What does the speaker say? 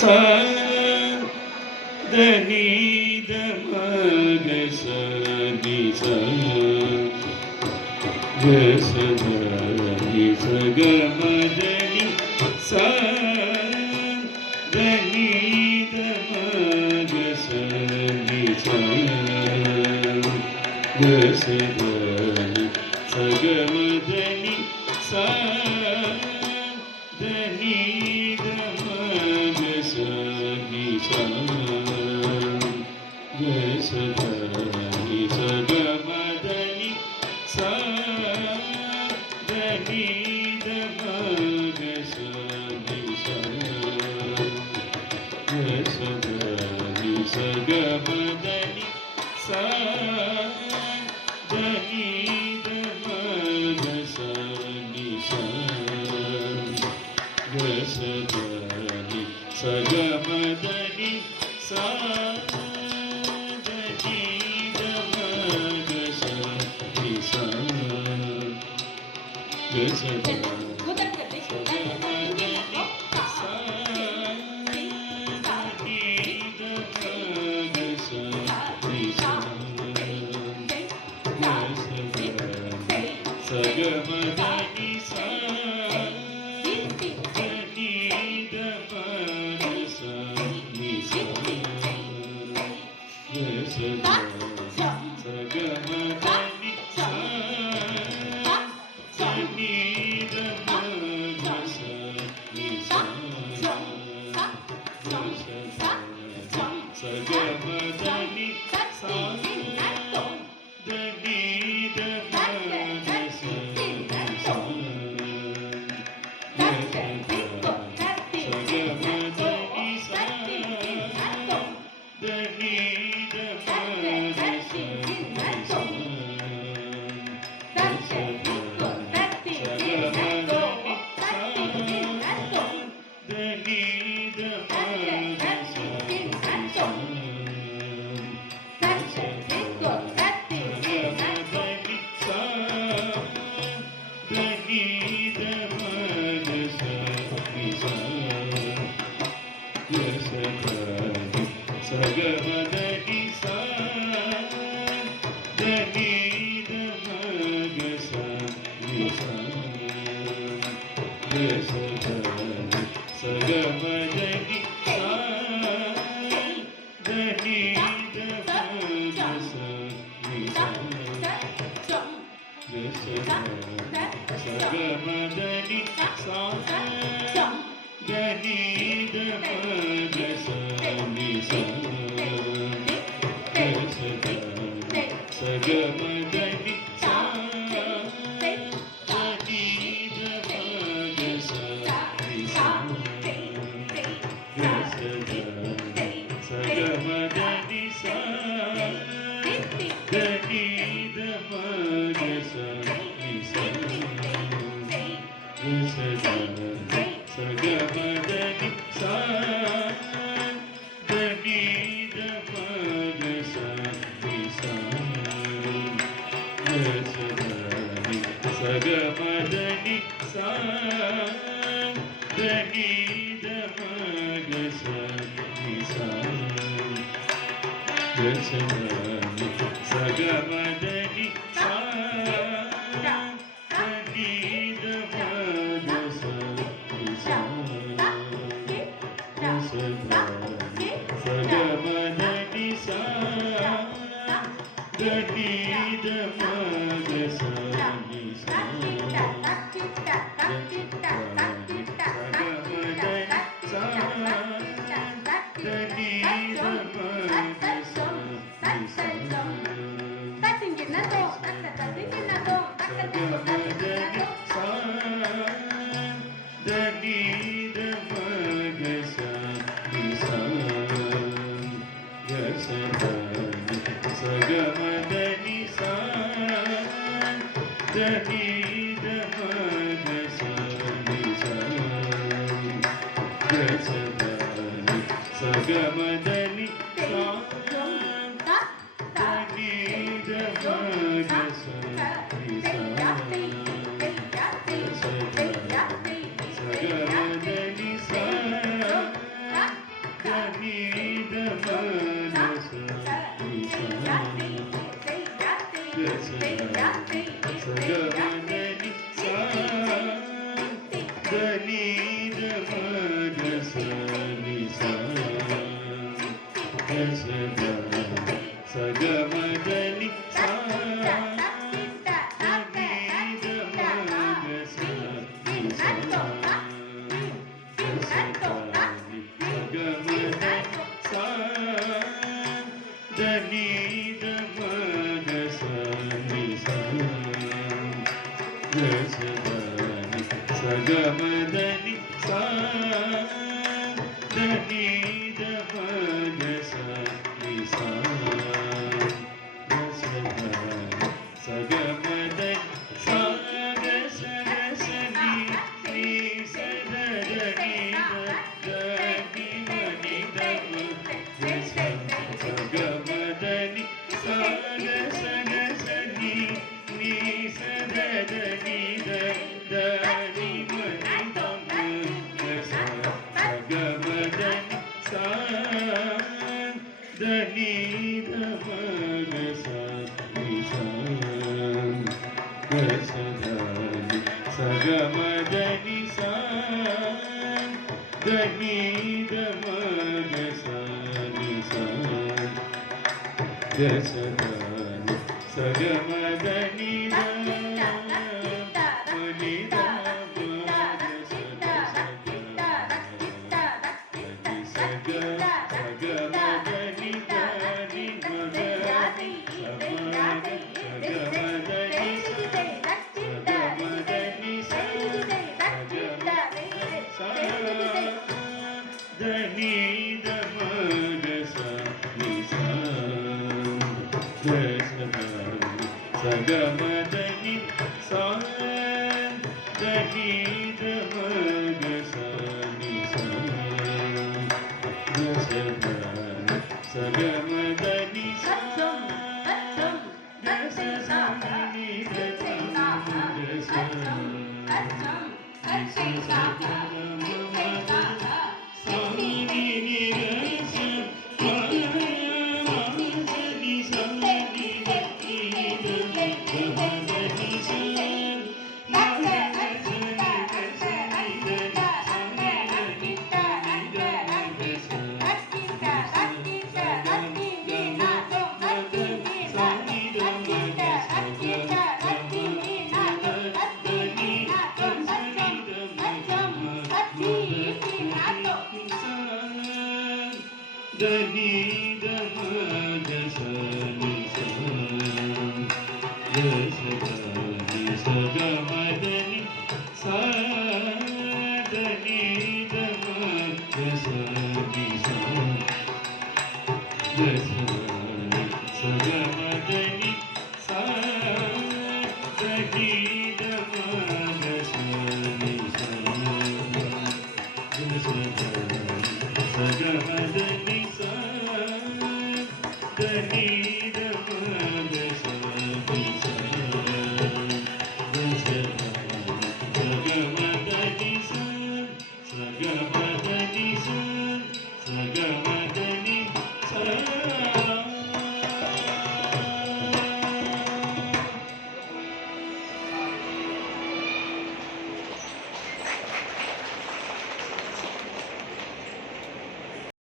सा దని ద మగ స ని స గ స ద ని స గ మ ద ని స దని ద మగ స ని స గ స ద ని స గ మ ద ని స దని ద మగ స ని స దని సగ మదని సా దని ద మగ స ని స దని సగ మదని సా దని ద మగ స ని స దని సగ మదని సా దని మగ సని సా గసద సగమదని సా దని మగ సని సా గసదని సగమదని సా దని మగ సని సా గసదని సగమదని సా గసని ని సదని దని మని దమ సగమదని సా గసని ని సదని దని మని దమ సగమదని సా దని ధమ సని సా గసదని సగమదని సా దని ధమ సని సా గసదని సగమదని మని సగమదని దని సగమదని దని మగ సని సా గసదని సగమదని సా దని మగ సని సా గసదని సగమదని సా గసని దని మగ సని సా గసదని సగమదని సా దని మగ సని సా